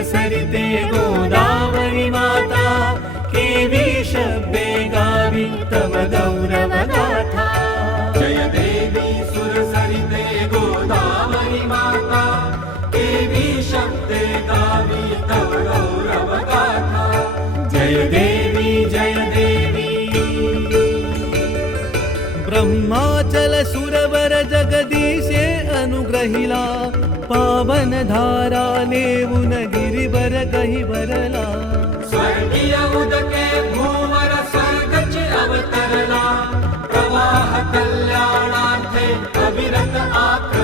सुरसरिते गोदावरी माता केवी शब्दे गावी तव गौरव गाथा जय देवी सुरसरिते गोदावरी माता केवी शब्दे गावी तव गौरव गाथा जय देवी ब्रह्माचल सुरवर जगदीशे अनुग्रहिला पावन धारा नेऊन गिरिवर गहिवरला स्वर्गीय उदके भूवर स्वर्गचे अवतरला प्रवाह कल्याणार्थे अविरत आक्रमण